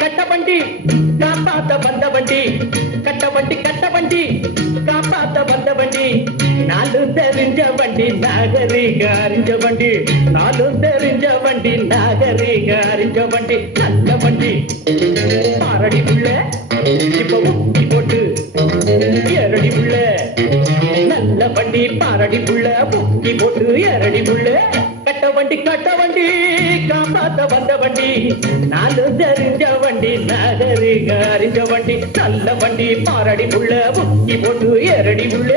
கட்டவண்டி காப்பாத்த வந்த வண்டி கட்டவண்டி காப்பாத்த வந்த வண்டி நாலு தெரிஞ்ச வண்டி நாகரிக அறிஞ்ச வண்டி நாலு தெரிஞ்ச வண்டி நாகரிக அறிஞ்ச வண்டி நல்ல வண்டி பாரடி புள்ள இப்ப முக்கி போட்டு ஏரடி புள்ள நல்ல வண்டி பாரடி புள்ள முக்கி போட்டு ஏரடி புள்ள கட்டவண்டி காப்பாத்த வந்த வண்டி நாலு தெரிஞ்ச வண்டி நாகரிக அறிஞ்ச வண்டி நல்ல வண்டி பாரடி புள்ள முக்கி போட்டு ஏரடி புள்ள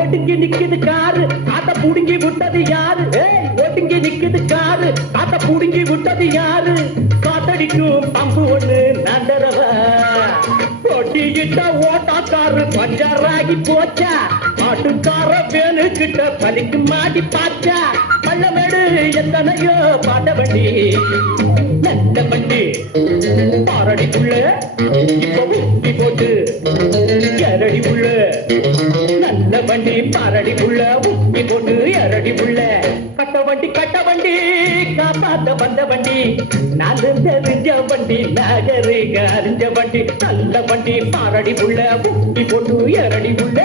ஒடுங்கி நிக்குது காரு காத்த புடுங்கி விட்டது யாரு ஒடுங்கி நிக்குது காரு காத்த புடுங்கி விட்டது யாரு காத்தடிக்கும் பம்பு ஒண்ணு நண்டரவ ஒட்டிக்கிட்ட ஓட்டாக்காரு பஞ்சாராகி போச்சா பாட்டுக்கார வேணு கிட்ட பலிக்கு மாடி பாச்சா பள்ளமேடு எத்தனையோ பாட்ட வண்டி நல்ல வண்டி பாரடி புள்ள இப்ப முக்கி போட்டு எரடி புள்ள நல்ல வண்டி பாரடி புள்ள முக்கி போட்டு எரடி புள்ள கட்டவண்டி காப்பாத்த வந்த வண்டி நாலு தெரிஞ்ச வண்டி நாகரிக அறிஞ்ச வண்டி நல்ல வண்டி பாரடி புள்ள முக்கி போட்டு எரடி புள்ள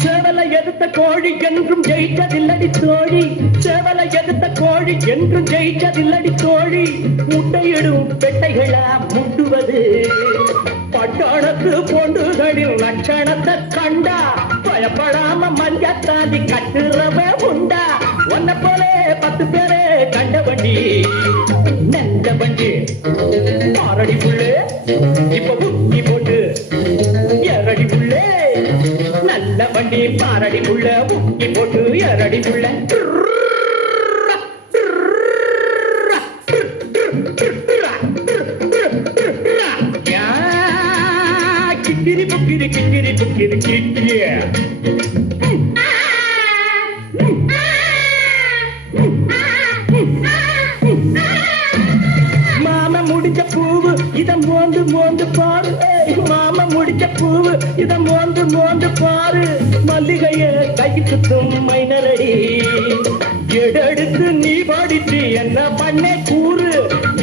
சேவலை எதிர்த்த கோழி என்றும் ஜெயிச்சதில்லடி தோழி சேவலை எதிர்த்த கோழி என்றும் ஜெயிச்சதில்லடி தோழி முட்டையிடும் பெட்டைகளா முட்டுவது பட்டாளத்து பொண்டுகளில் லட்சணத்தை கண்டா பயப்படாம மஞ்சத்தாதி கட்டுறவ உண்டா ஒன்ன போல 10 பேரே கண்ட வண்டி நல்ல வண்டி பாரடி புள்ளே இப்ப முக்கி போட்டு எரடி புள்ளே நல்ல வண்டி பாரடி புள்ள முக்கி போட்டு எரடி புள்ள கிக்கிரி புக்கிரி கிக்கிரி புக்கிரி கிக்கிரி மாமா முடிச்ச பூவு இத மோந்து பாரு மாமா முடிச்ச பூவு இத மோந்து பாரு மல்லிகைய கைக்கு சுத்தும் மைனரடி எடெடுத்து நீ பாடிச்சு என்ன பண்ண கூறு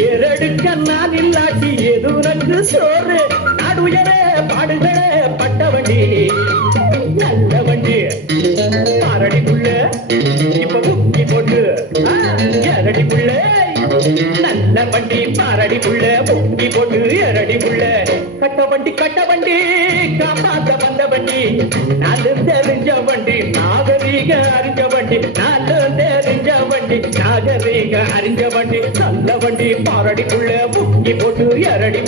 எரடுக்க நான் இல்லாட்டி எது உனக்கு சோறு நாடுயரே பாடுகளே பட்ட வண்டி நல்ல வண்டி பாரடி புள்ள இப்ப முக்கி போட்டு எரடி புள்ள நல்ல வண்டி பாரடி புள்ள முக்கி போட்டு எரடி புள்ள கட்டவண்டி காப்பாத்த வந்த வண்டி நாலு தெரிஞ்ச வண்டி நாகரிக அறிஞ்ச வண்டி நாலு தெரிஞ்ச வண்டி நாகரிக அறிஞ்ச வண்டி நல்ல வண்டி பாரடி புள்ள முக்கி போட்டு எரடி